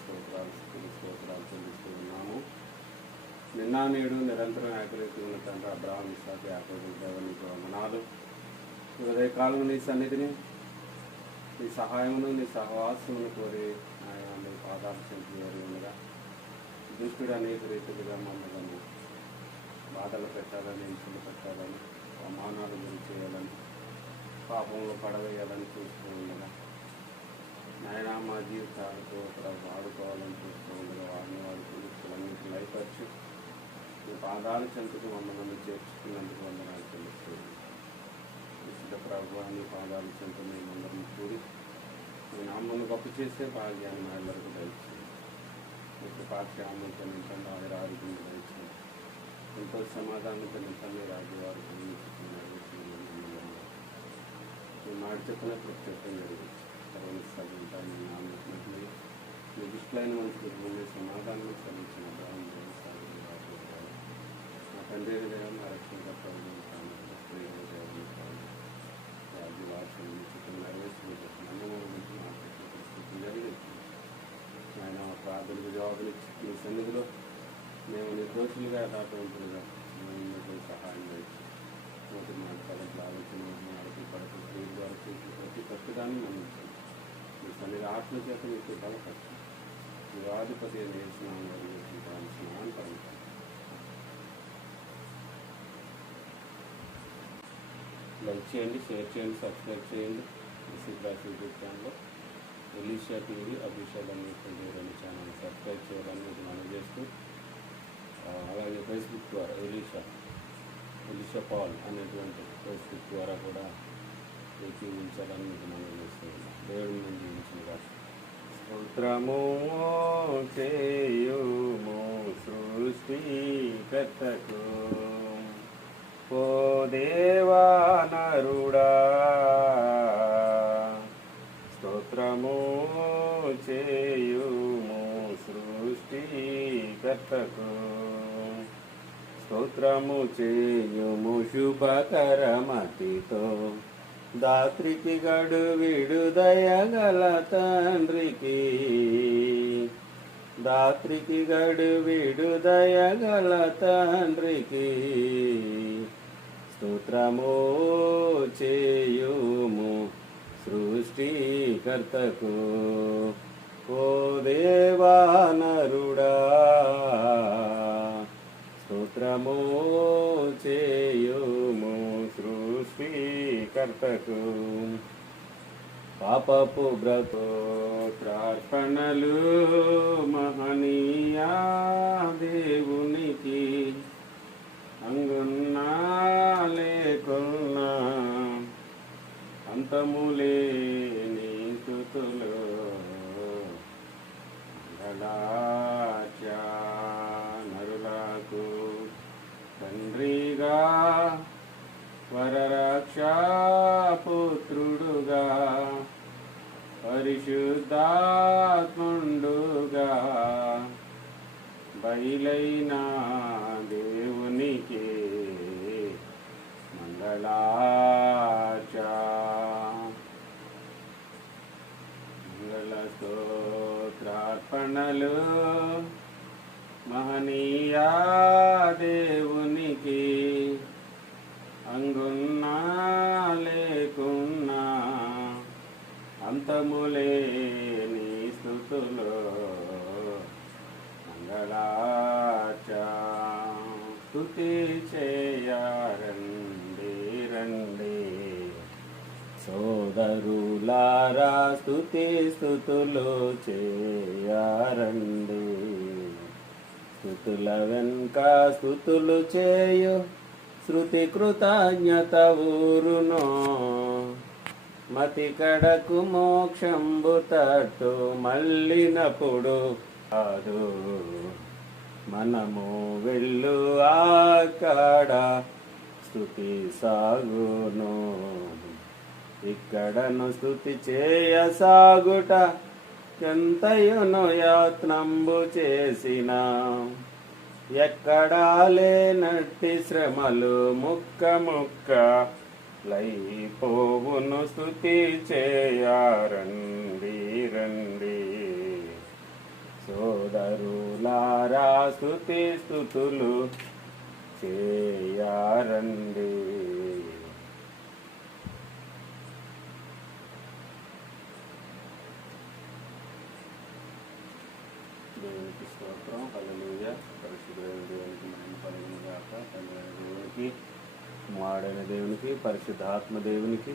స్తోత్రాలు చెల్లిస్తూ ఉన్నాము. నిన్న నేడు నిరంతరం ఏకరీతి ఉన్న తండ్రి అబ్రహాం ఇస్సాకు యాకోబు దేవానికి వందనాలు. ఉదయకాలం నీ సన్నిధిని, నీ సహాయమును, నీ సహవాసమును కోరి ఆయన నీ పాదాలు చెందుతారు ఉండగా దుష్టుడు అనేక రీతిలుగా మమ్మల్ని బాధలు పెట్టాలని, హింసలు పెట్టాలని, అవమానాలు గురి చేయాలని, పాపంలో పడవేయాలని చూస్తూ ఉండగా నాయన మా జీవితాలతో ఆడుకోవాలని చూస్తూ ఉండగా వాడి పురుషులన్నింటి లైపరిచి మీ పాదాలు చెందుకు మమ్మల్ని చేర్చుకున్నందుకు వందనాలు తెలుస్తూ విశుద్ధ ప్రభు నీ పాదాలు చెంతు మేమందరం కూడి మీ నామను గొప్ప చేసే భాగ్యాన్ని మా అందరికీ దయచేయండి. మీకు పాఠ్యామంతో నింపండి, ఆరోగ్యం దయచేయండి. ఎంతో సమాధానంతో నింపండి. రాజువారు మీ మాట చెప్పిన ప్రత్యేకం జరిగింది. సర్వనిస్తాను మీ దుష్టులైన మనుషులు సమాధానం కలిగించిన అబ్రహాం నా తండ్రి దేవం, నా రక్షణ రాజు వాసం జరిగింది. ఆయన ప్రార్థనకు జవాబునిచ్చి మీ సన్నిధిలో మేము నిర్దోషులుగా యథార్థవంతులుగా మీకు సహాయం చేసి నోటి మాట పదట్లు ఆలోచన ఆడకి పడక స్త్రీ ద్వారా చేసి ప్రతి కష్టదాన్ని మన్నించండి. మీ సన్నిధి ఆత్మ చేత మీకు బలపరచండి. మీ ఆధిపతి నేర్చున్నాను స్నానం పరంగా లైక్ చేయండి, షేర్ చేయండి, సబ్స్క్రైబ్ చేయండి. శ్రీరాజ్ యూట్యూబ్ ఛానల్లో ఎలీషా టీవీ అభిషేక్ అనేటువంటి రెండు ఛానల్ సబ్స్క్రైబ్ చేయాలని మీకు మనం చేస్తూ, అలాగే ఫేస్బుక్ ద్వారా ఎలీషా పాల్ అనేటువంటి ఫేస్బుక్ ద్వారా కూడా ఏకీవించాలని మీకు మనం చేస్తున్నాం. దేవుడి నుంచి జీవించిన స్తోత్రము చేయుము సృష్టికర్తకు, ఓ దేవా నరుడా స్తోత్రము చేయుము సృష్టికర్తకు, స్తోత్రము చేయుము శుభకరమతితో దాత్రికి గడు విడుదయగల తండ్రికి, దాత్రికి గడు విడుదయగల తండ్రికి, స్తోత్రము చేయుము సృష్టికర్తకు, ఓ దేవా నరుడా స్తోత్రము చేయుము సృష్టికర్తకు. పాపపు బ్రతోత్రార్పణలు మహనీయా దేవునికి, అంగున్నా లేకున్నా అంతములేని స్తుతులు నరులకు తండ్రిగా వరరక్షా పుత్రుడుగా పరిశుద్ధాత్ముడుగా బయలైన దేవునికి మంగళ స్తోత్రార్పణలు మహనీయా దేవునికి, అంగున్నా లేకున్నా అంతములేని స్తుతులు స్తుతి చేయరండి రండి సోదరులారా, స్తుతులు చేయరండి. స్తుతుల వెనుక స్తుతులు చేయు శృతి కృతజ్ఞత ఊరును, మతి కడకు మోక్షంబు తట్టు మళ్ళినప్పుడు కాదు, మనము వెళ్ళు అక్కడ స్తుతి సాగును, ఇక్కడను స్తుతి చేయ సాగుట ఎంతయును యాత్నంబు చేసిన, ఎక్కడా లేనట్టి శ్రమలు ముక్క ముక్క లైపోవును, స్తుతి చేయరండి రండి స్తుతి స్తుతులు చేయారండి. దేవునికి స్తోత్రం. హల్లెలూయా. పరిశుద్ధుడైన దేవునికి మహిమ కలుగును గాక. తండ్రైన దేవునికి, కుమారుడైన దేవునికి, పరిశుద్ధాత్మ దేవునికి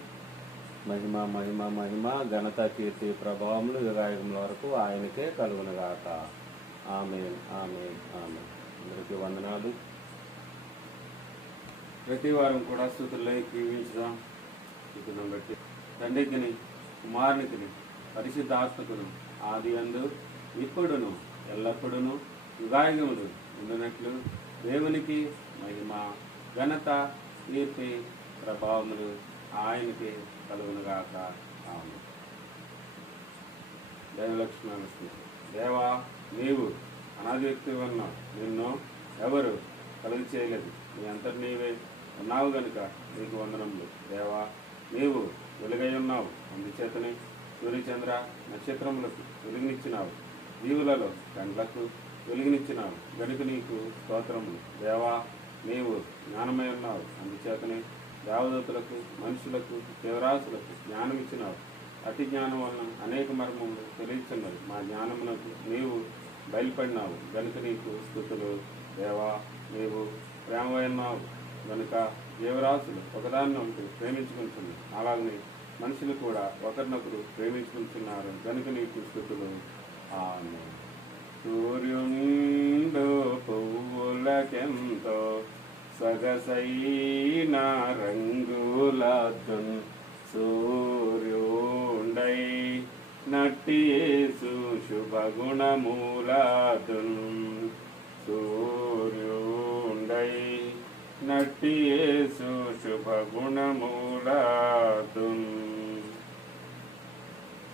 మహిమ మహిమ మహిమ ఘనత కీర్తి ప్రభావములు యుగాయుగముల వరకు ఆయనకే కలుగును గాక. ఆమేన్ ఆమేన్ ఆమేన్. అందరికీ వందనాలు. ప్రతి వారం కూడా స్తుతుల్లో కీవించుదాం. స్తుతులను బట్టి తండ్రికిని, కుమారునికిని, పరిశుద్ధాత్మకును ఆది అందు ఇప్పుడును ఎల్లప్పుడును యుగాయుగములు ఉండినట్లు దేవునికి మహిమ ఘనత కీర్తి ప్రభావములు ఆయనకి కలుగునుగాక. ఆమేన్. దైవలక్ష్మి దేవా, నీవు అనాది వ్యక్తి ఉన్నావు, నిన్ను ఎవరు కలుగు చేయలేదు, నీ అంతటి నీవే ఉన్నావు గనుక నీకు వందనములు. దేవా, నీవు వెలుగై ఉన్నావు, అందుచేతనే సూర్యచంద్ర నక్షత్రములకు వెలుగునిచ్చినావు, జీవులలో కండ్లకు వెలుగునిచ్చినావు గనుక నీకు స్తోత్రములు. దేవా, నీవు జ్ఞానమై ఉన్నావు, అందుచేతనే దేవదూతలకు, మనుషులకు, దేవరాశులకు జ్ఞానం ఇచ్చినావు. అతి జ్ఞానం వలన అనేక మర్మములు తెలియచున్నది. మా జ్ఞానమునకు నీవు బయలుపడినావు గనుక నీకు స్తుతులు. దేవా, నీవు ప్రేమై ఉన్నావు గనుక జీవరాశులు ఒకదాన్ని ఒకటి ప్రేమించుకుంటున్నాయి, అలాగనే మనుషులు కూడా ఒకరినొకరు ప్రేమించుకుంటున్నారు గనుక నీకు స్తుతులు. ఆమేన్. సూర్యుండు పువ్వులకెంతో సొగసైన రంగులదున్, సూర్యుండై నట్టి యేసు శుభగుణమూలదున్, సూర్యుండై నట్టి యేసు శుభగుణమూలదున్.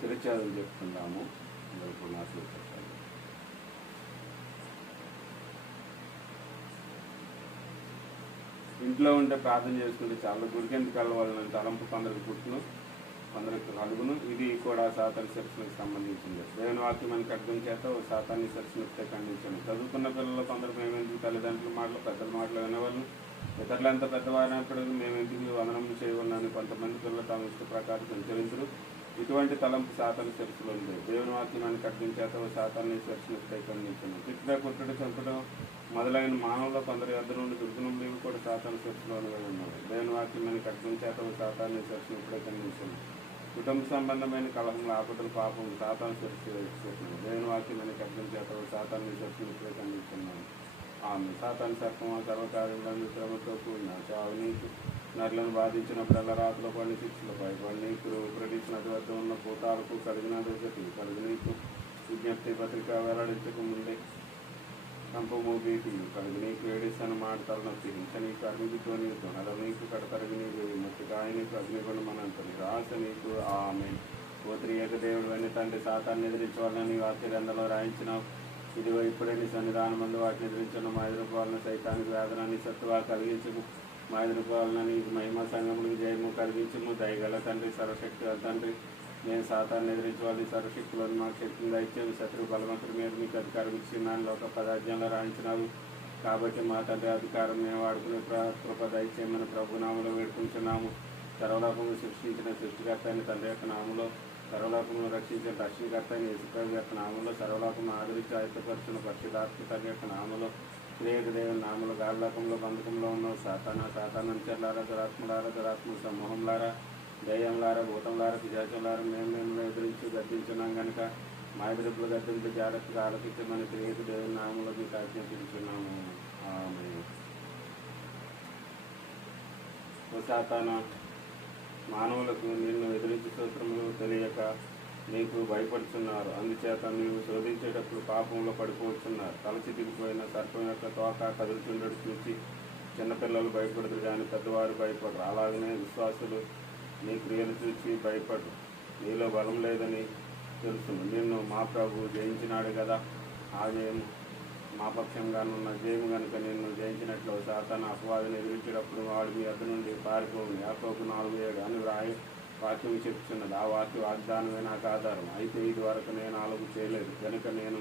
తిరుచాదులు చెప్తున్నాము. అందరికీ మాటలు చెప్పండి. ఇంట్లో ఉంటే ప్రార్థన చేసుకుంటే చాలా గురికెందుకు వెళ్ళవాలని తలంపు కొందరికి పుట్టును, కొందరికి కలుగును. ఇది కూడా సాతాను శిరస్సులకు సంబంధించింది. దేవుని వాక్యం మనకి అర్థం చేత సాతాన్ని శిరస్సులతో ఖండించాను. చదువుకున్న పిల్లలు కొందరు మేమెందుకు తల్లిదండ్రుల మాటలు, పెద్దల మాటలు వినేవాళ్ళు, ఇతరులంతా పెద్దవారైనప్పుడు మేమెందుకు వందనం చేయవలని కొంతమంది పిల్లలు తమ ఇష్ట ప్రకారం సంచరించరు. ఇటువంటి తలంపు సాతాను శిరస్సులు ఉంది. దేవుని వాక్యం మనకి అర్థం చేత సాతాన్ని శిరస్సులతో ఖండించాను. తిట్టడం, కొట్టడం, చంపడం మొదలైన మానవుల్లో కొందరు యొద్ద నుండి దుర్గుణములు ఇవి కూడా సాతాను శిరస్సులోనే ఉన్నాయి. దేవుని వాక్యం మనకి అర్థం చేత సాతాన్ని శిరస్సును ఇప్పుడే ఖండించాను. కుటుంబ సంబంధమైన కలహములు, ఆపదలు, పాపం సాతాను శిరస్సు. దేవుని వాక్యం మనకి అర్థం చేత సాతాన్ని శిరస్సును ఇప్పుడే ఖండించున్నాను. ఆమె సాతాను సర్పము సర్వకార్యములను శ్రమతో కూడిన చావు నీకు నరులను బాధించినప్పుడల్లా రాత్రిలో పడిన శిక్షలు పైపడి నీకు ప్రకటించినది వద్ద ఉన్న పూతాలకు కలిగినది ఒకటి కలిగి నీకు విజ్ఞప్తి పత్రిక వెల్లడించక ముందే కంపము బీపీ కలిగి నీకు ఏడిస్తాను మాట తలనొప్పి హింస నీకు అగ్నితో నీకు నల నీకు కడతరగి నీకు మట్టి కాయ నీకు అగ్నిగుణమనంతని రాస నీకు. ఆమె పోత్రి ఏకదేవుడు వెన్ని తండ్రి సాతాన్ని ఎదిరించవాలని నీ వాక్యగ్రంథంలో రాయించినావు. ఇదిగో ఇప్పుడే నీ సన్నిధానం ముందు వాటిని ఎదిరించడం మా ఎదురుకోవాలని సైతానికి వేదనాన్ని సత్తుగా కలిగించము. మా ఎదురుకోవాలని నీకు మహిమ సంగములకు జయము కలిగించము. దయగల తండ్రి, సర్వశక్తి తండ్రి, నేను సాతాన్ని ఎదిరించవాలి, సర్వశక్తులను మాకు శక్తిని దయచేవి. శత్రు బలవంతుడి మీద మీకు అధికారం ఇచ్చినాను, లోక పదార్థంలో రాయించినావు కాబట్టి మా తండ్రి అధికారం మేము వాడుకునే కృప దయచేయమని ప్రభు నామలో వేడుకుంటున్నాము. సర్వలోకము సృష్టించిన సృష్టికర్త అయిన తండ్రి యొక్క నామలో, సర్వలోకమును రక్షించిన రక్షణకర్త అయిన యేసుప్రభు యొక్క నామలో, సర్వలోకము ఆదరించి ఆయుధపరిచిన పరిశుద్ధాత్మ తండ్రి యొక్క నామలో, శ్రేయక దేవుని నామలో, గాలిలోకంలో బంధకంలో ఉన్న సాతాను చర్లారా, దురాత్మ సమూహంలారా, దయ్యంలారా, భూతంలారా, పిశాచంలారా మేము ఎదురించి గద్దించున్నాం కనుక మా ఎదురుపులు గద్దించి జాగ్రత్తగా ఆలోచించమని శ్రేయక దేవుని నామలో మీకు ఆజ్ఞాపించున్నాము. ఆమేన్. ఓ సాతానా, మానవులకు నిన్ను ఎదిరించి సూత్రములు తెలియక నీకు భయపడుతున్నారు, అందుచేత నీవు శోధించేటప్పుడు పాపంలో పడిపోతున్నారు. తలచి దిగిపోయిన సర్పం యొక్క తోక కదులుచుండడు చూసి చిన్నపిల్లలు భయపడదు కానీ పెద్దవారు భయపడరు. అలాగనే విశ్వాసులు నీ క్రియలు చూసి భయపడరు. నీలో బలం లేదని తెలుసును. నిన్ను మా ప్రభు జయించినాడు కదా, ఆ జయము మా పక్షంగానున్న జయము కనుక నిన్ను జయించినట్లు సాతాను అపవాదిని ఎదిరించేటప్పుడు వాడు మీ వద్ద నుండి పారిపోవును. యాకోబు 4:7 అని వాక్యం చెప్తున్నది. ఆ వాక్య వాగ్దానమే నాకు ఆధారం. అయితే ఇది వరకు నేను ఆలోచన చేయలేదు కనుక నేను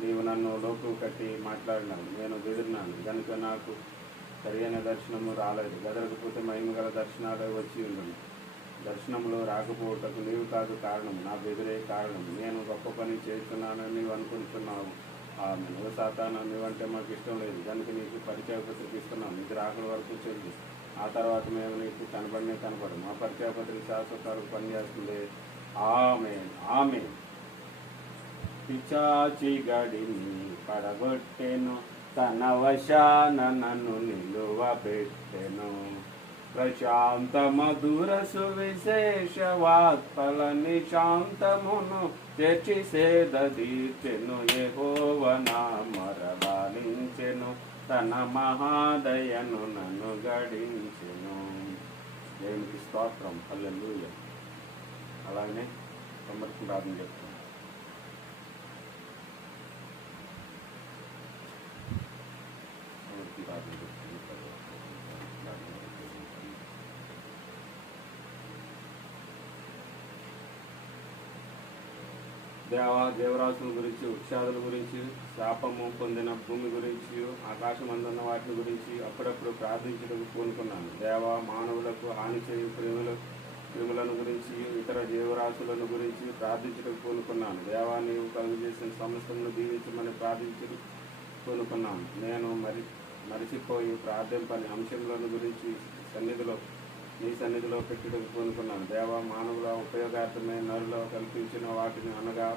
నీవు నన్ను లోకు కట్టి మాట్లాడినావు, నేను బెదిరినాను కనుక నాకు సరైన దర్శనము రాలేదు. బెదరకపోతే మహిమగల దర్శనాలే వచ్చి ఉండను. దర్శనంలో రాకపోవటకు నీవు కాదు కారణం, నా బెదిరే కారణం. నేను గొప్ప పని చేస్తున్నానని నీవు అనుకుంటున్నావు. ఓ సాతానా, నువ్వంటే మాకు ఇష్టం లేదు కనుక నీకు పరిచయ పత్రిక ఇస్తున్నాను. ఇది రాకడ వరకు చెల్లి, ఆ తర్వాత మేము నీకు కనపడదు. మా పరిచయ పత్రిక శాశ్వతాలకు పనిచేస్తుంది. ఆమె పిచాచి గడిని పడగొట్టెను, తన వశాన నన్ను నిలువబెట్టెను. ప్రశాంత మధుర సువిశేష వాత్పలని శాంతమును తెచ్చి సేదీర్చెను. యెహోవా నా మొరబాలించెను, తన మహాదయను నన్ను గడించెను. దేవునికి స్తోత్రం, హల్లెలూయా. అలాగనే సమర్పణ ప్రార్థన చెప్తాను. దేవరాశుల గురించి, వృక్షాదుల గురించి, శాపము పొందిన భూమి గురించి, ఆకాశం అందున్న వాటి గురించి అప్పుడప్పుడు ప్రార్థించడానికి పూనుకున్నాను. మానవులకు హాని చేయు క్రిములను గురించి, ఇతర జీవరాశులను గురించి ప్రార్థించడానికి పూనుకున్నాను. నీవు కలుగు చేసిన సమస్తను దీవించమని ప్రార్థించడం పూనుకున్నాను. నేను మరిచిపోయి ప్రార్థింపని అంశములను గురించి నీ సన్నిధిలో పెట్టుటకు పూనుకున్నాను. మానవుల ఉపయోగార్థమే నరులో కల్పించిన వాటిని, అనగా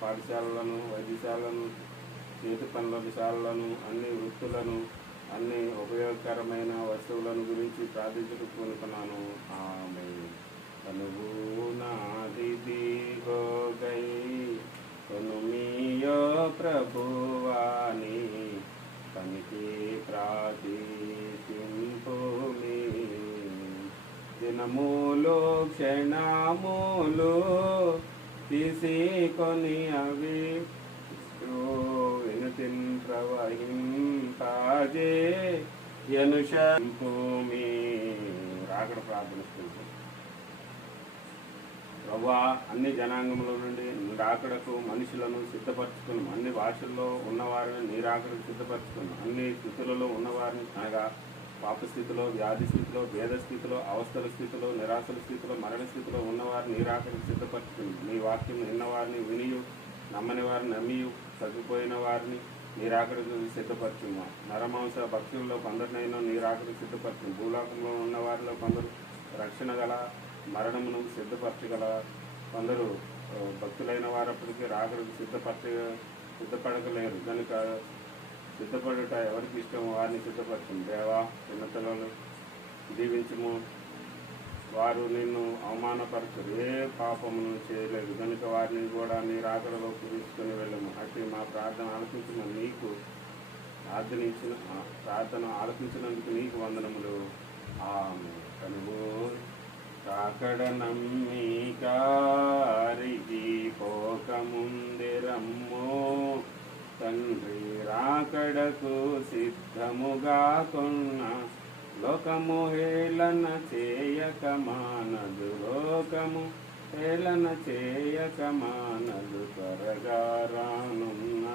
పాఠశాలలను, వైద్యశాలను, చేతి పనులశాలను, అన్ని వృత్తులను, అన్ని ఉపయోగకరమైన వస్తువులను గురించి ప్రార్థించుటకు పూనుకున్నాను. ఆమె కనువు నాది దిగోగై కొనుమియో ప్రభువాని పనికి ప్రార్థింపుమి. దినములు క్షణములు తీసుకొని అవి వినతిన్ ప్రవహింపజే యనుషంపుమి. రాకడ ప్రార్థనిస్తుంది. ప్రభువా, అన్ని జనాంగముల నుండి నీ రాకడకు మనుషులను సిద్ధపరచుకున్నాం. అన్ని భాషల్లో ఉన్నవారిని నీ రాకడకు సిద్ధపరచుకున్నాం. అన్ని స్థితులలో ఉన్నవారిని, అనగా పాప స్థితిలో, వ్యాధి స్థితిలో, భేద స్థితిలో, అవస్థల స్థితిలో, నిరాశల స్థితిలో, మరణ స్థితిలో ఉన్నవారిని నీ రాకడకు సిద్ధపరచుకున్నాం. నీ వాక్యం విన్నవారిని వినియు, నమ్మని వారిని నమ్మియు, తగ్గిపోయిన వారిని నీ రాకడకు సిద్ధపరచుమా. నరమాంస భక్తుల్లో కొందరినైనా నీ రాకడకు సిద్ధపరచు. భూలోకంలో ఉన్న వారిలో కొందరు రక్షణ గల మరణమును సిద్ధపరచగల, కొందరు భక్తులైన వారప్పటికీ రాకడకు సిద్ధపడకలేరు కనుక సిద్ధపడుట ఎవరికి ఇష్టమో వారిని సిద్ధపరచము. చిన్నపిల్లలు దీవించము, వారు నిన్ను అవమానపరచరు, ఏ పాపమును చేయలేదు కనుక వారిని కూడా నీ రాకడలోకి తీసుకుని వెళ్ళము. అట్టి మా ప్రార్థన ఆలకించినందుకు నీకు వందనములు. ఆమె కనుగో రాకడ నమ్మికారికి పోకముందిరమ్మో, తండ్రి రాకడకు సిద్ధముగా కొన్న లోకము హేళన చేయక మానదు. లోకము హేళన చేయక మానదు. త్వరగా రానున్న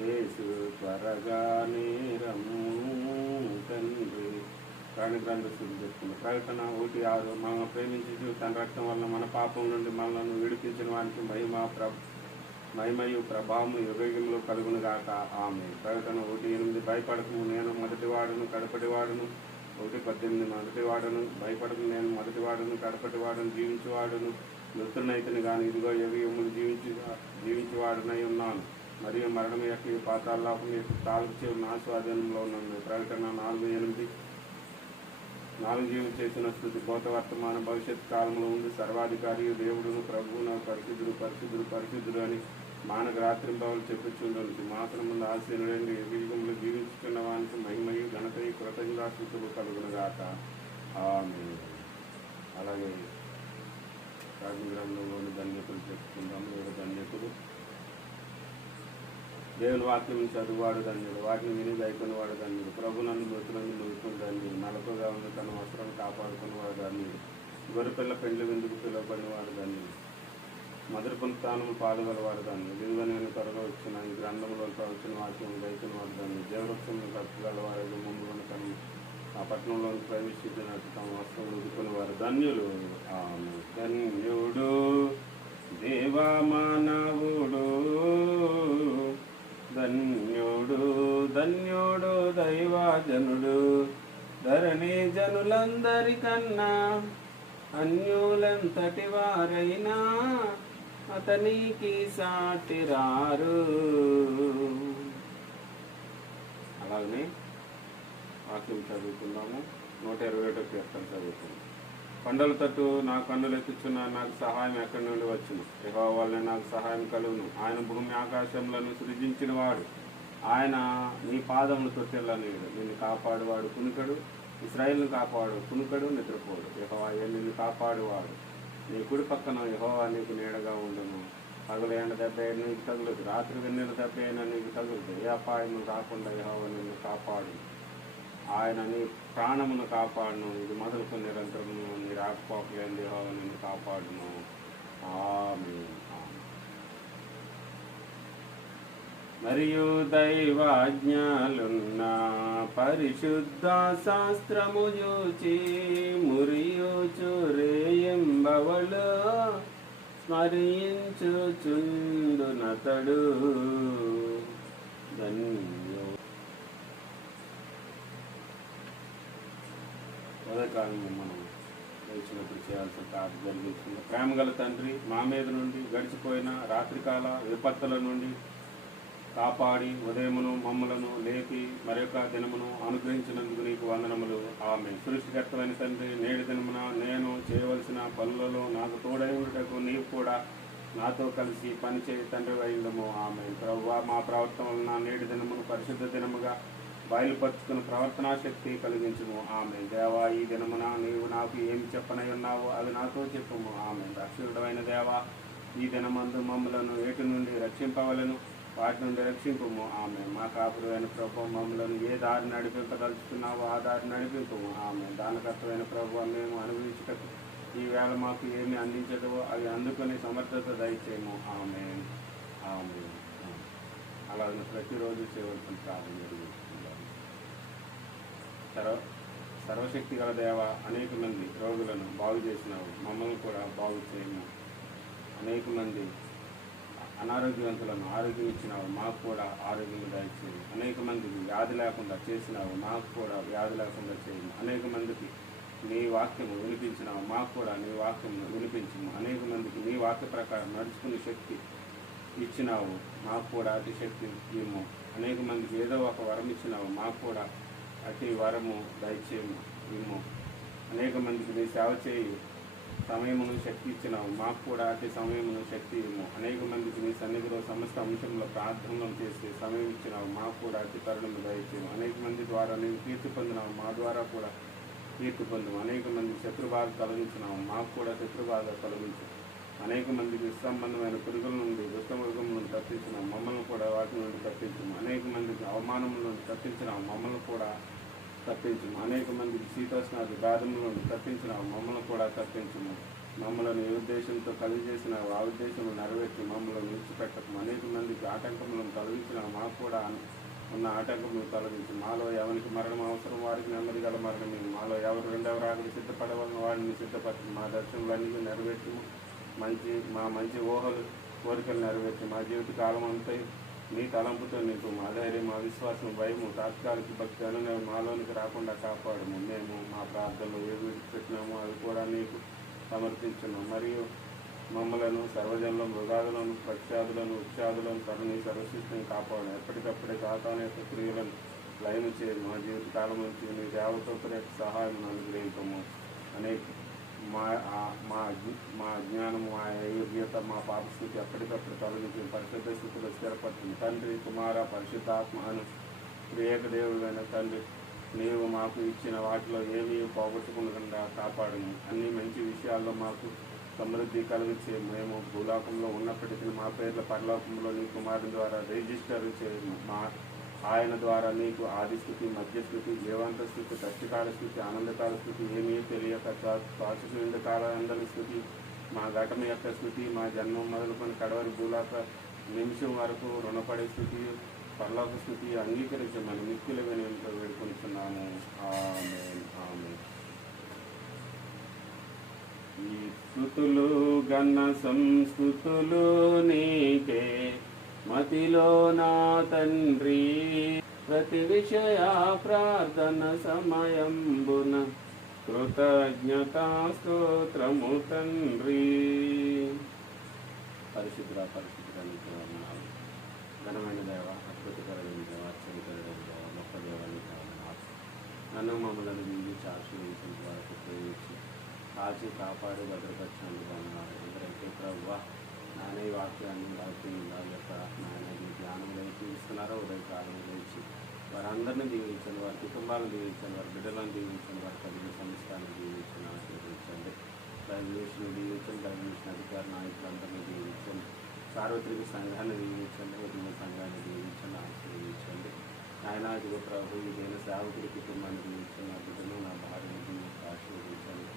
యేసు త్వరగా నేరము తండ్రి. ప్రాణిగ్రంథ స్థితి చెప్తుంది. ప్రకటన 1:6. మనం ప్రేమించి తన రక్తం వల్ల మన పాపం నుండి మనల్ని విడిపించిన వారికి మహిమయు ప్రభావము యుగయుగంలో కలుగునుగాక. ఆమె. ప్రకటన 1:8. భయపడకు, నేను మొదటివాడును కడపటివాడును. 1:18. మొదటివాడును, భయపడకు, నేను మొదటివాడును కడపటివాడును, జీవించేవాడును, మృతునైతిని కానీ ఇదిగో యుగయుగములు జీవించేవాడునై ఉన్నాను. మరియు మరణం యొక్క పాతాళలోకం యొక్క తాలూకు చెవి నా స్వాధీనంలో ఉన్నది. ప్రకటన 4:8. 4 జీవులు చేసిన స్థుతి కోత వర్తమాన భవిష్యత్ కాలంలో ఉంది. సర్వాధికారి దేవుడును ప్రభువును పరిశుద్ధుడు పరిశుద్ధుడు పరిశుద్ధుడు అని మానక రాత్రింబావులు చెప్పుచుండొచ్చు. మాత్రం ముందు ఆశీనుడైన యుగములు జీవించుకున్న వానికి మహిమయు ఘనతయు కృతజ్ఞతాస్తుతులు కలుగునుగాక. ఆమేన్. అలాగే గ్రంథంలోని ధన్యతలు చెప్పుకుందాము. 7 ధన్యతలు. దేవుని వాక్యం చదువువాడు ధన్యుడు, వాటిని విని గైకొనివాడు ధన్యుడు. ప్రభునందు మృతులను నువ్వుకుని ధన్యుడు. నలకగా ఉన్న తన వస్త్రం కాపాడుకున్నవాడు ధన్యుడు. గొర్రెపిల్ల పెండ్లి విందుకు పిలువబడినవాడు ధన్యుడు. మధుర పునఃస్థానము పాలుగలవారు దాన్ని ఇదిగో నేను త్వరగా వచ్చిన ఈ గ్రంథంలో వచ్చిన వాక్యం రైతుల వారు దాన్ని జీవవృక్షంలో కట్టుగలవారు ముందు తను ఆ పట్టణంలోని ప్రవేశించినట్టు తమ వస్త్రం ఉదుకుని వారు ధన్యులు. ఆమె ధన్యుడు దేవా మానవుడు, ధన్యుడు ధన్యుడు దైవజనుడు, ధరణి జనులందరికన్నా అన్యులంతటి వారైనా అతనికి సాటి రారు. అలాగనే వాక్యం చదువుతున్నాము. 121 కీర్తన చదువుతున్నాము. కొండల తట్టు నా కన్నులు ఎత్తుచున్న నాకు సహాయం ఎక్కడి నుండి వచ్చును? యెహోవా వల్లనే నాకు సహాయం కలుగును. ఆయన భూమి ఆకాశములను సృజించిన వాడు. ఆయన నీ పాదములు తొట్టెళ్ళనీయుడు. నిన్ను కాపాడువాడు కునుకడు, ఇశ్రాయేలును కాపాడు కునుకడు నిద్రపోడు. యెహోవా నిన్ను కాపాడువాడు. నీ కుడి పక్కన యెహోవా నీకు నీడగా ఉండును. పగలు ఎండ దెబ్బ నీకు తగులదు, రాత్రి వెన్నెల దెబ్బ అయినా నీకు తగులదు. ఏ అపాయము రాకుండా యెహోవా నిన్ను కాపాడు. ఆయన నీ ప్రాణమును కాపాడును. ఇది మొదలుకొని నిరంతరము నీ రాకపోకలేని యెహోవా నిన్ను కాపాడును. ఆమేన్. మరియు దైవాజ్ఞలున్న పరిశుద్ధ శాస్త్రము చూచి మురియుచు రేయింబవలు స్మరించుచుండునతడు ధన్యు. ఉదయకాలం మనం లేచినప్పుడు చేయాల్సిన ప్రార్థన జరిగించుకుందాం. ప్రేమ గల తండ్రి, మా మీద నుండి గడిచిపోయిన రాత్రికాల విపత్తుల నుండి కాపాడి ఉదయమును మమ్మలను లేపి మరొక దినమును అనుగ్రహించినందుకు నీకు వందనములు. ఆమె సృష్టికర్తమైన తండ్రి, నేడు దినమున నేను చేయవలసిన పనులలో నాకు తోడై ఉండటకు నీవు కూడా నాతో కలిసి పనిచేయ తండ్రి అయిందము. ఆమె ప్రభువా, మా ప్రవర్తన వలన నేడు దినమును పరిశుద్ధ దినముగా బయలుపరుచుకుని ప్రవర్తనా శక్తి కలిగించుము. ఆమె దేవా, ఈ దినమున నీవు నాకు ఏమి చెప్పనై ఉన్నావో అవి నాతో చెప్పుము. ఆమె రక్షకుడమైన దేవా, ఈ దినమందు మమ్మలను ఏటి నుండి రక్షింపవలను, వాటి నుండి రక్షింపము. ఆమె మా కాపురైన ప్రభు, మమ్మలను ఏ దారి నడిపింపదలుచుకున్నావో ఆ దారి నడిపింపము. ఆమె దానకర్తమైన ప్రభు, మేము అనుభవించటకు ఈ వేళ మాకు ఏమి అందించదో అవి అందుకుని సమర్థత దయచేయము. ఆమె ఆమె అలాగే ప్రతిరోజు చేయవలసిన ప్రార్థన నిర్వహిస్తున్నాము. సర్వశక్తి గల దేవ, అనేక మంది రోగులను బాగు చేసినావు, మమ్మల్ని కూడా బాగు చేయము. అనేక మంది అనారోగ్యవంతులను ఆరోగ్యం ఇచ్చినావు, మాకు కూడా ఆరోగ్యం దయచేయము. అనేక మందికి వ్యాధి లేకుండా చేసినావు, మాకు కూడా వ్యాధి లేకుండా చేయము. అనేక మందికి నీ వాక్యము వినిపించినావు, మాకు కూడా నీ వాక్యము వినిపించము. అనేక మందికి నీ వాక్య ప్రకారం నడుచుకునే శక్తి ఇచ్చినావు, మాకు కూడా అతి శక్తి ఇవ్వము. అనేక మందికి ఏదో ఒక వరం ఇచ్చినావు, మాకు కూడా అతి వరము దయచేయము ఇవ్వము. అనేక మందికి నీ సేవ చేయి సమయమును శక్తి ఇచ్చినావు, మాకు కూడా అతి సమయమును శక్తి ఇవ్వము. అనేక మందికి నీ సన్నిధిలో సమస్త అంశంలో ప్రార్థనలు చేసి సమయం ఇచ్చినావు, మాకు కూడా అతి తరుణము దయచేయము. అనేక మంది ద్వారా నేను కీర్తి పొందినావు, మా ద్వారా కూడా కీర్తి పొందము. అనేక మంది శత్రుబాధ తొలగించినావు, మాకు కూడా శత్రుబాధ తొలగించు. అనేక మందికి సంబంధమైన పురుగుల నుండి దుష్టమృగం నుండి తప్పించినావు, మమ్మల్ని కూడా వాటి నుండి తప్పించము. అనేక మందికి అవమానముల నుండి తప్పించినావు, మమ్మల్ని కూడా తప్పించము. అనేక మందికి శీతోష్ణాది బాధముల నుండి తప్పించినావు, మమ్మల్ని కూడా తప్పించము. మమ్మల్ని ఏ ఉద్దేశంతో కలిగి చేసినావు ఆ ఉద్దేశము నెరవేర్చి మమ్మల్ని విడిచిపెట్టకు. అనేక మందికి ఆటంకములను తొలగించినావు, మాకు కూడా ఉన్న ఆటంకములను తొలగించి. మాలో ఎవరికి మరణం అవసరం వారికి నెమ్మది గల మరణమే. మాలో ఎవరు రెండవ రాకకి సిద్ధపడవలన వాడిని సిద్ధపరచు. మా దర్శనలన్నీ నెరవేర్చము. మా మంచి ఊహలు కోరికలు నెరవేర్చు. మా జీవిత కాలం అంతా నీ తలంపుతో నీకు మా ధైర్యం, మా విశ్వాసం, భయము, తాత్కాలిక భక్తి అనే మాలోనికి రాకుండా కాపాడము. మేము మా ప్రార్థనలు ఏ విడిచిపెట్టినామో అవి కూడా నీకు సమర్పించున్నాం. మరియు మమ్మలను సర్వజనుల మృగాదులను పక్షాదులను వృక్షాదులను కరుణి సర్వశిష్టం కాపాడు. ఎప్పటికప్పుడే సాతాను యొక్క క్రియలను లయము చేయము. మా జీవిత కాలం నుంచి నీ దేవతల యొక్క సహాయం అనుగ్రహించము. అనేక మా జ్ఞానము, మా యోగ్యత, మా పాపస్థితి ఎప్పటికప్పుడు తొలగించి పరిశుద్ధ స్థితిలో స్థిరపడుతుంది. తండ్రి, కుమార, పరిశుద్ధాత్మ అను ప్రియక దేవుడైన తండ్రి, నీవు మాకు ఇచ్చిన వాటిలో ఏమీ పోగొట్టుకుండా కాపాడము. అన్ని మంచి విషయాల్లో మాకు సమృద్ధి కలిగించే. మేము భూలోకంలో ఉన్నప్పటికీ మా పేర్ల పరలోకంలో నీ కుమారుని ద్వారా రిజిస్టర్ చేయము. ఆయన ద్వారా నీకు ఆదిస్థితి, మధ్యస్థితి, జీవంత స్థితి, కష్టకాల స్థితి, ఆనందకాల స్థితి ఏమీ తెలియక శాశ్వత కాల అందరి స్థితి మా ఘటన యొక్క స్థుతి, మా జన్మం మొదలుకొని కడవరి భూలోక నిమిషం వరకు రుణపడే స్థుతి, పరలోక స్థుతి అంగీకరించమని మిక్కుల వినయంతో వేడుకొంటున్నాము. ఆమేన్, ఆమేన్. ఈ స్థుతులు గన్న సంస్థుతులు నీకే మతిలో నా తండ్రి, ప్రతి విషయ ప్రార్థన సమయంబున కృతజ్ఞతా స్తోత్రము తండ్రి. పరిశుద్ధ ఘనమైన దేవ, అద్భుతకరమైన దేవ, ఆశ్చర్యకరమైన దేవ, గొప్ప దేవాన్ని నన్ను మమ్మల్ని నిందించి ఆశీర్వదించిన వరకు ప్రేమించి కాచి కాపాడి భద్రపరచండి అన్నారు. ఎందరైతే ప్రభువా నాయన ఈ వాక్యాన్ని యొక్క నాయన ధ్యానంలో తీస్తున్నారో ఉదయకాలం లేచి వారందరినీ దీవించండి, వారి కుటుంబాలను దీవించండి, వారి బిడ్డలను దీవించండి, వారి కలిగిన సంస్థాన్ని దీవించండి, ఆశీర్వదించండి. దైవవేషను దీవించండి, దైవవేషణ అధికార నాయకులందరినీ దీవించండి, సార్వత్రిక సంఘాన్ని దీవించండి, ఉద్యమ సంఘాన్ని దీవించండి, ఆశీర్వదించండి. ఆయన ఇదిగో ప్రభు ఇదైన సేవకుడి కుటుంబాన్ని దీవించండి, నా బిడ్డను నా భార్యను దీవించి ఆశీర్వదించండి.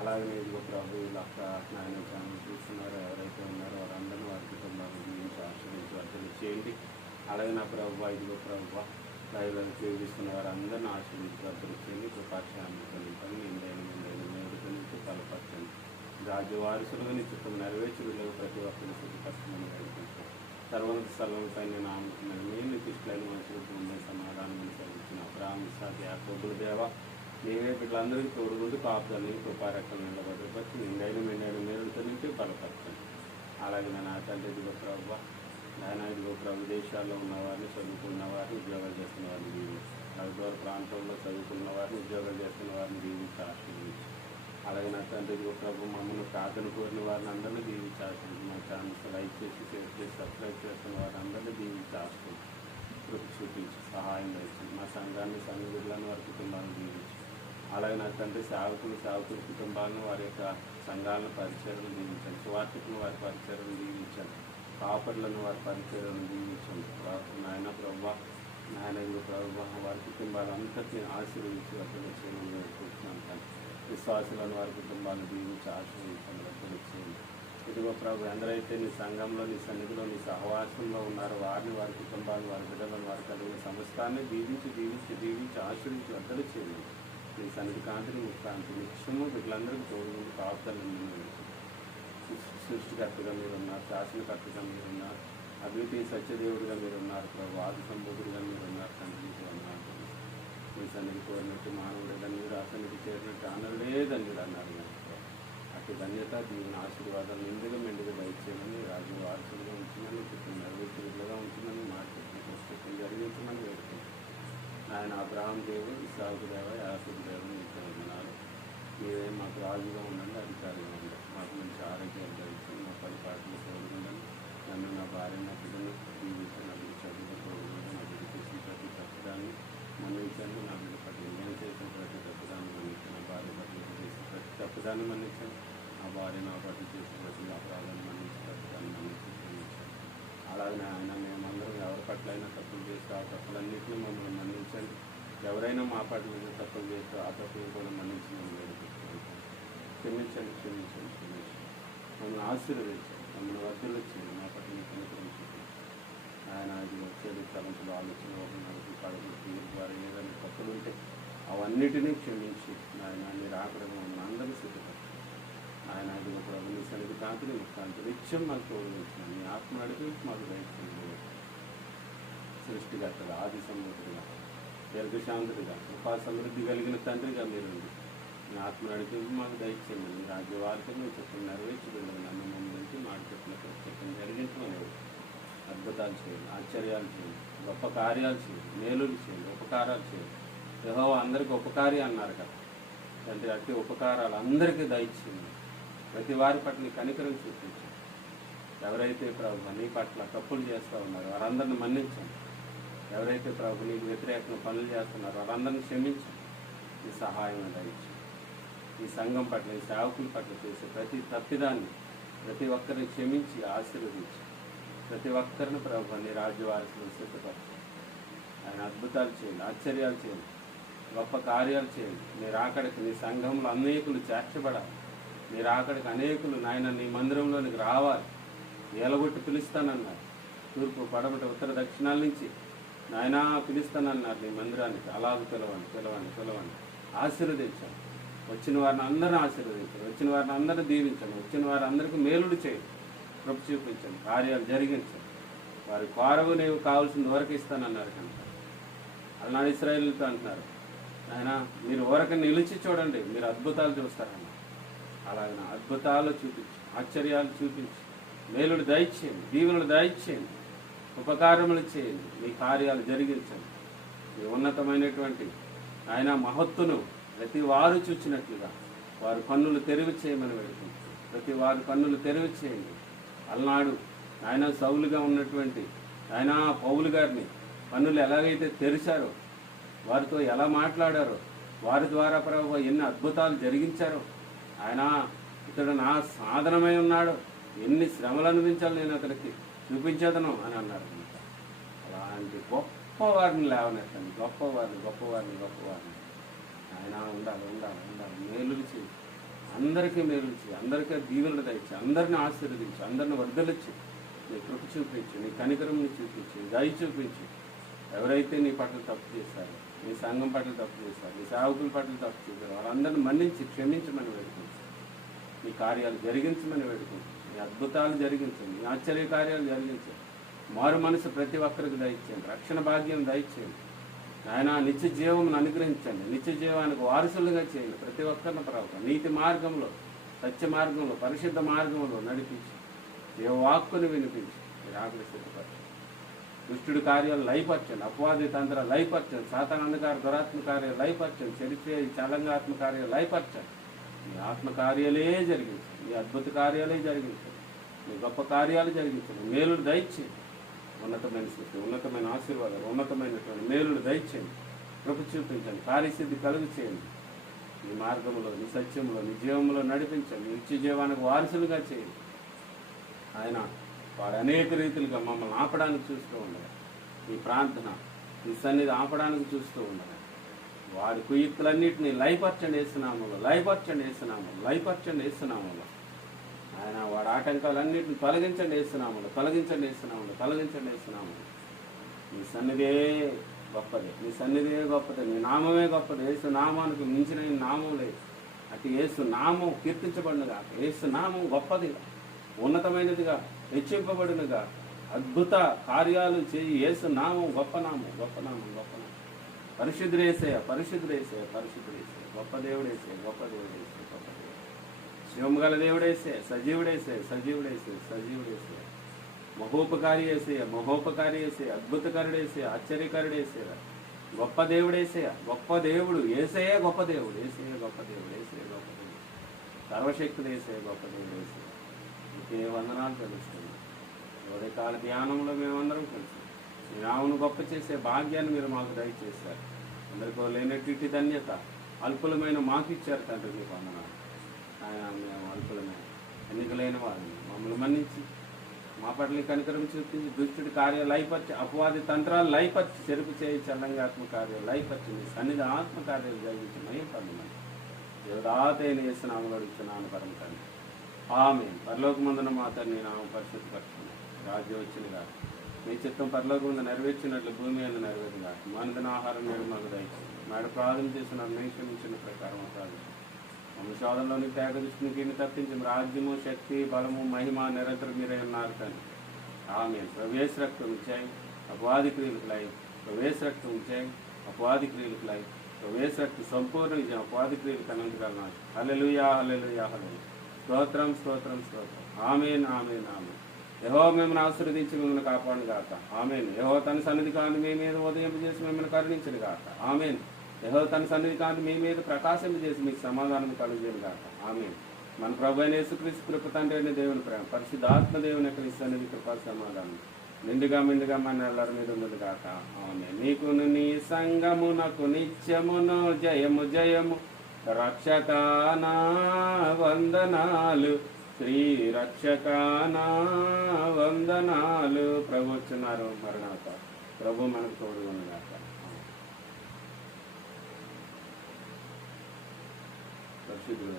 అలాగే ఇదిగో ప్రభు వీళ్ళక్క నాయన ఛానల్ చూస్తున్నారు, ఎవరైతే ఉన్నారో వారందరూ వారి కుటుంబాన్ని దీవించి ఆశీర్వదించి వర్ధలు చేయండి. అలాగే నా ప్రభు ఇదిగో ప్రభు లైవ్లను ఉపయోగిస్తున్న వారందరినీ ఆశీర్వదించి వర్ధలు చేయండి. కృపాక్షాన్ని కలిగించండి, నిందైన మేలుకలించి బలపరచండి. రాజ్య వారసులుగా నీ చిత్తం నెరవేర్చులో ప్రతి ఒక్కరిని శుద్ధిపరచమని వేడుకుంటాం. సర్వోన్నత స్థలంపై నేను ఆమెకున్నాను. నేను కృష్ణులైన మనుషులకు ఉండే సమాధానం సరిచిన అబ్రాహాము, ఇస్సాకు, యాకోబుల దేవ, నీవే బిడ్డలందరికీ తోడుగుంటూ కాపుదల్ని కృపారెక్కలు నిలబడపరిచి నిండైన మేలుతో నుంచి బలపరచండి. అలాగే నా తండ్రి ఇదిగో ప్రభు నాయన ఇదిగో ప్రభు దేశాల్లో ఉన్నవారిని, చదువుకున్న వారిని, ఉద్యోగాలు చేస్తున్న వారిని దీవించి, దూర ప్రాంతంలో చదువుకున్న వారిని, ఉద్యోగాలు చేస్తున్న వారిని దీవించి ఆశీర్వదించి, అలాగే నా తండ్రి ఇదిగో ప్రభు మమ్మల్ని ప్రార్థన కోరిన వారిని అందరినీ దీవించి ఆశీర్వదించి, మా ఛానల్స్ లైక్ చేసి షేర్ చేసి సబ్స్క్రైబ్ చేస్తున్న వారిని అందరినీ దీవించి ఆశీర్వదించి కృప చూపించి సహాయం చేసి మా సంఘాన్ని, సంఘులను, వారి కుటుంబాలను దీవించి, అలాగే నా తండ్రి సేవకుల కుటుంబాలను, వారి యొక్క సంఘాలను పరిచయాలను దీవించండి, సువార్థికులను వారి పరిచయాలను దీవించండి, కాపర్లను వారి పరిచయాలను దీవించండి. నాయన ప్రభు నాయన ప్రభు వారి కుటుంబాలంతటినీ ఆశీర్వదించి వర్ధలు చేయమని వేడుకుంటున్నాను. కానీ విశ్వాసులను వారి కుటుంబాలను దీవించి ఆశీర్వదించండి, వర్ధలు చేయండి. ఇదిగో ప్రభు ఎందరైతే నీ సంఘంలో, నీ సన్నిధిలో, నీ సహవాసంలో ఉన్నారో వారిని, వారి కుటుంబాలను, వారి బిడ్డలను, వారి కలిగిన సమస్తాన్ని దీవించి ఆశీర్వించి వర్ధలు చేయండి. నీ సన్నిధి కాంతిని ముక్కాంతి నిత్యము బిడ్డలందరికీ తోడుగుండి కాపుదలను సృష్టికర్తగా మీరున్నారు, శాసనకర్తగా మీరున్నారు, అభివృద్ధి సత్యదేవుడిగా మీరున్నారు, ప్రభు ఆది సంబోధుడిగా మీరున్నారు. తండ్రి అన్నారు మీ సన్నిధి కోరినట్టు మానవుడే ధన్యుడు, ఆ సన్నిధి చేరినట్టు అనరుడే ధన్యుడు అన్నారు. అటు ధన్యత దీని ఆశీర్వాదాలు నిండుగా మెండుగా దయచేయమని, రాజు వారసులుగా ఉంచుమని, కుటుంబ నెరవేర్చులుగా ఉంచుమని, మార్కెట్ని పుస్తకం జరిగించమని వేడుకుంటున్నాను. ఆయన అబ్రహాం దేవుడు, ఇస్సాకు దేవ, యాకోబు దేవుడు మీకు వందనాలు. మీరే మాకు రాజుగా ఉండండి, అధికారిగా ఉండండి, మాకు మంచి ఆరోగ్యాలు ధరించండి, మా పరిపాలన తోడుగుండండి, నన్ను నా భార్య నా బిడ్డను జీవించండి, నా బిడ్డ చదువుగా తోడుగుండండి, నా బిడ్డ చేసిన ప్రతి తప్పుదాన్ని మన్నించండి, నా బిడ్డ పట్ల నేను చేసిన ప్రతి తప్పుదాన్ని మన్నించండి, నా భార్య పట్ల చేసిన ప్రతి తప్పుదాన్ని మన్నించండి, నా భార్య నా పట్ల చేసిన ప్రతి అపరాధాన్ని మన్నించి తప్పుదాన్ని మన్నించండి. అలాగే ఆయన మేమందరం ఎవరి పట్ల అయినా తప్పులు చేస్తే ఆ తప్పులన్నింటినీ మమ్మల్ని మన్నించండి. ఎవరైనా మా పట్ల తప్పులు చేస్తే ఆ తప్పులు కూడా మన్నించమని వేడుకుంటున్నాం. క్షమించండి. మమ్మల్ని ఆశీర్వదించండి, మమ్మల్ని వర్ధలు చేయండి, మా పట్ల కనుకరించండి. ఆయన ఇది వచ్చేది తలంపులు, ఆలోచనలు, ఒకరికి కడుపులు, తీరు ద్వారా ఏదైనా తప్పులు ఉంటే అవన్నిటినీ క్షమించి ఆయన మీరు ఆకలిగా మమ్మల్ని అందరినీ సిద్ధపరచండి. ఆయన ఇది ఒక నీ సన్నిధి కాంతిని ముక్కాంతి నిత్యం మాకు తోడుకుంటున్నాను. మీ ఆత్మ నడిపించి మాకు దయచేయండి. సృష్టికర్తగా, ఆది సంబోధుడిగా, దీర్ఘశాంతుడిగా, కృపా సమృద్ధి కలిగిన తండ్రిగా మీరు మీ ఆత్మ నడిపించి మాకు దయచేయండి. మీ రాజ్య వార్తను చెప్పండి నెరవేర్చబడి నన్ను మమ్మల్ని మాట చెప్పిన చెప్పండి జరిగించమని అద్భుతాలు చేయండి, ఆశ్చర్యాలు చేయండి, గొప్ప కార్యాలు చేయండి, మేలులు చేయండి, ఉపకారాలు చేయండి. యెహోవా అందరికీ ఉపకారి అన్నారు కదా తండ్రి, అట్టి ఉపకారాలు అందరికీ దయచేయండి. ప్రతి వారి పట్ల నీ కనికరం చూపించండి. ఎవరైతే ప్రభు నీ పట్ల తప్పులు చేస్తూ ఉన్నారో వారందరిని మన్నించండి. ఎవరైతే ప్రభు నీకు వ్యతిరేకంగా పనులు చేస్తున్నారో వారందరిని క్షమించండి. ఈ సహాయం దయచేయండి. ఈ సంఘం పట్ల, ఈ సేవకుల పట్ల చేసే ప్రతి తప్పిదాన్ని ప్రతి ఒక్కరిని క్షమించి ఆశీర్వదించి ప్రతి ఒక్కరిని ప్రభు నీ రాజ్య వారసులు సిద్ధపరచండి. ఆయన అద్భుతాలు చేయండి, ఆశ్చర్యాలు చేయండి, గొప్ప కార్యాలు చేయండి. మీరు అక్కడికి నీ సంఘంలో అనేకులు చేర్చబడాలి. మీరు అక్కడికి అనేకులు నాయన నీ మందిరంలోనికి రావాలి, ఎలగొట్టి పిలుస్తానన్నారు. తూర్పు పడమట ఉత్తర దక్షిణాల నుంచి నాయన పిలుస్తానన్నారు నీ మందిరానికి. అలాగ పిలవండి పిలవండి పిలవండి. ఆశీర్వదించండి, వచ్చిన వారిని అందరిని ఆశీర్వదించండి, వచ్చిన వారిని అందరిని దీవించండి, వచ్చిన వారి అందరికీ మేలుడు చేయండి, కృప చూపించండి, కార్యాలు జరిగించండి. వారి కోరవు నీవు కావాల్సిన వరకు ఇస్తానన్నారు కనుక అలనాడు ఇశ్రాయేలుతో అంటున్నారు, ఆయన మీరు ఊరక నిలిచి చూడండి, మీరు అద్భుతాలు చూస్తారన్న. అలాగే అద్భుతాలు చూపించి, ఆశ్చర్యాలు చూపించి, మేలుడు దయచేయండి, దీవెనలు దయచేయండి, ఉపకారములు చేయండి, మీ కార్యాలు జరిగించండి. మీ ఉన్నతమైనటువంటి ఆయన మహత్తును ప్రతి వారు చూచినట్లుగా వారి కన్నులు తెరివి చేయమని వేడుకుంటున్నాం. ప్రతి వారి కన్నులు తెరివి చేయండి. అలనాడు ఆయన సౌలుగా ఉన్నటువంటి ఆయన పౌలు గారిని కన్నులు ఎలాగైతే తెరిచారో, వారితో ఎలా మాట్లాడారో, వారి ద్వారా ప్రభు ఎన్ని అద్భుతాలు జరిగించారో, ఆయన ఇతడు నా సాధనమై ఉన్నాడు, ఎన్ని శ్రమలు అనుభవించాలి నేను అతనికి చూపించదను అని అన్నారు. అలాంటి గొప్పవారిని లేవనెత్తండి, గొప్పవారిని గొప్పవారిని గొప్పవారిని ఆయన ఉండాలి ఉండాలి ఉండాలి. మేలులు చేయి, అందరికీ మేలులు చేయి, అందరికీ దీవెనలు దయచి, అందరిని ఆశీర్వదించి, అందరిని వర్ధలిచ్చి, నీ కృప చూపించి, నీ కనికరముని చూపించి, దయ చూపించి. ఎవరైతే నీ పట్ల తప్పు చేశారో, నీ సంఘం పట్ల తప్పు చేశారు, నీ సేవకుల పట్ల తప్పు చేశారు, వాళ్ళందరినీ మన్నించి క్షమించమని వేడుకుంటాం. నీ కార్యాలు జరిగించమని వేడుకుంటాం. నీ అద్భుతాలు జరిగించండి, నీ ఆశ్చర్య కార్యాలు జరిగించండి. మారు మనసు ప్రతి ఒక్కరికి దయచేయండి, రక్షణ భాగ్యం దయచేయండి. ఆయన నిత్య జీవమును అనుగ్రహించండి, నిత్య జీవానికి వారసులుగా చేయండి. ప్రతి ఒక్కరిని ప్రభు నీతి మార్గంలో, సత్య మార్గంలో, పరిశుద్ధ మార్గంలో నడిపించి, వాక్కుని వినిపించి మీరు ఆకలి సిద్ధపరచండి. దుష్టుడి కార్యాలు లయపరచండి, అపవాది తంత్ర లయపరచండి, సాతాన అంధకార దురాత్మ కార్యాలు లయపరచండి, చరిత్ర చలంగాత్మ కార్యాలు లయపరచండి. మీ ఆత్మ కార్యాలే జరిగించండి, మీ అద్భుత కార్యాలే జరిగించండి, మీ గొప్ప కార్యాలు జరిగించండి. మేలుడు దయచేయండి, ఉన్నతమైన స్థితి, ఉన్నతమైన ఆశీర్వాదాలు, ఉన్నతమైనటువంటి మేలుడు దయచేయండి, కృప చూపించండి, కార్యసిద్ధి కలుగు చేయండి. నీ మార్గంలో, నీ సత్యంలో, నీ జీవంలో నడిపించండి, నిత్య జీవానికి వారసులుగా చేయండి. ఆయన వాడు అనేక రీతిలుగా మమ్మల్ని ఆపడానికి చూస్తూ ఉండగా, ఈ ప్రార్థన ఈ సన్నిధి ఆపడానికి చూస్తూ ఉండగా, వాడి కుయుక్తులన్నింటినీ లయపరచండి వేస్తున్నాములో, లయపరచండి వేస్తున్నాములో, లయపరచండి వేస్తున్నాములో. ఆయన వాడి ఆటంకాలన్నింటిని తొలగించండి వేస్తున్నాములో, తొలగించండి వేస్తున్నాములో, తొలగించండి వేస్తున్నాములో. నీ సన్నిధే గొప్పది, నీ సన్నిధే గొప్పది, నీ నామమే గొప్పది. యేసు నామానికి మించిన నామం లేదు. అటు యేసు నామం కీర్తించబడినగా, యేసు నామం గొప్పదిగా, ఉన్నతమైనదిగా, హెచ్చింపబడినగా, అద్భుత కార్యాలు చేయి. యేసు నామం గొప్ప నామం, గొప్ప నామం, గొప్ప నామం. పరిశుద్ధుడేసయ్య, పరిశుద్ధుడేసయ్య, పరిశుద్ధుడేసయ్య, గొప్ప దేవుడేసయ్య, గొప్ప దేవుడేసయ్య, గొప్ప దేవుడు. శివము గల దేవుడేసే, సజీవుడేసే, సజీవుడేసే, సజీవుడేసే, మహోపకారి వేసేయ, మహోపకారి వేసే, అద్భుతకరుడేసే, ఆశ్చర్యకరుడేసే, గొప్ప దేవుడేసే, గొప్ప దేవుడు ఏసయ్య, గొప్ప దేవుడు ఏసయ్య, గొప్ప దేవుడు ఏసయ్య, గొప్ప దేవుడు, సర్వశక్తుడు ఏసయ్య, గొప్ప దేవుడు ఏసయ్య. ఇంకే వందనాలు తెలుస్తుంది. ఉదయకాల ధ్యానంలో మేమందరం కలిసి మీ నామమును గొప్ప చేసే భాగ్యాన్ని మీరు మాకు దయచేశారు. అందరికీ లేనట్టి ధన్యత అల్పులమైన మాకు ఇచ్చారు తండ్రి, మీకు వందనాలు. ఆయన మేము అల్పులమైన ఎన్నికలైన వారిని మమ్మల్ని మన్నించి, మా పట్ల కనికరం చూపించి, దుష్టుడి కార్యాలు లయపరిచి, అపవాది తంత్రాలు లయపరిచి, చెరుపు చేయి చల్లంగాత్మ కార్యాలు లయపరిచి, మీ సన్నిధి ఆత్మ కార్యాలు జరిగించి మయం పడమని దేవదాతైన యేసునామములో అడుగుతున్నాను పరమ తండ్రి, ఆమేన్. పరలోకమందున మా తండ్రి నామం పరిశుద్ధపరచుకుని, రాజ్యం వచ్చినగా, మీ చిత్తం పరలోకమందు నెరవేర్చినట్లు భూమి మీద నెరవేరుగా, మానదిన ఆహారం నేడు మాకు దయచేయండి. మేడ ప్రార్థన చేసిన క్షమించిన ప్రకారం ప్రార్థన మమ్మల్ని శోధనలోని త్యాగ దృష్టిని తప్పించి రాజ్యము, శక్తి, బలము, మహిమ నిరంతరం మీరే ఉన్నారు కానీ ఆమేన్. ప్రవేశ రక్తం చేయి, అపవాది క్రియలకు లై, ప్రవేశ రక్తం చేయి, అపవాది క్రియలకు లై, ప్రవేశ రక్తం సంపూర్ణ విజయం, అపవాది క్రియలకు అనంతకాలం. హల్లెలూయా, హల్లెలూయా, హల్లెలూయా. స్తోత్రం, స్తోత్రం, స్తోత్రం. ఆమేన్, ఆమేన్, ఆమేన్. యెహోవా మిమ్మల్ని ఆశీర్వదించి మిమ్మల్ని కాపాడును గాక. ఆమేన్. యెహోవా తన సన్నిధి కాని మీ మీద ఉదయింపజేసి మిమ్మల్ని కరుణించును గాక. ఆమేన్. యెహోవా తన సన్నిధి కాని మీ మీద ప్రకాశింపజేసి మీకు సమాధానం కలుగును గాక. ఆమేన్. మన ప్రభువైన యేసుక్రీస్తు కృప, తండ్రి అయిన దేవుని ప్రేమ, పరిశుద్ధాత్మ దేవుని యొక్క సన్నిధి కృపా సమాధానం నిండుగా మెండుగా మన ಎಲ್ಲರ మీద ఉన్నది గాక. ఆమేన్. నీకును నీ సంగమునకు నిత్యమును జయము జయము, రక్షకానా వందనాలు, శ్రీ రక్షకానా వందనాలు. ప్రభు వచ్చున్నారు మరణాత, ప్రభు మనకు తోడు ఉన్నగాక. పరిశుద్ధుడు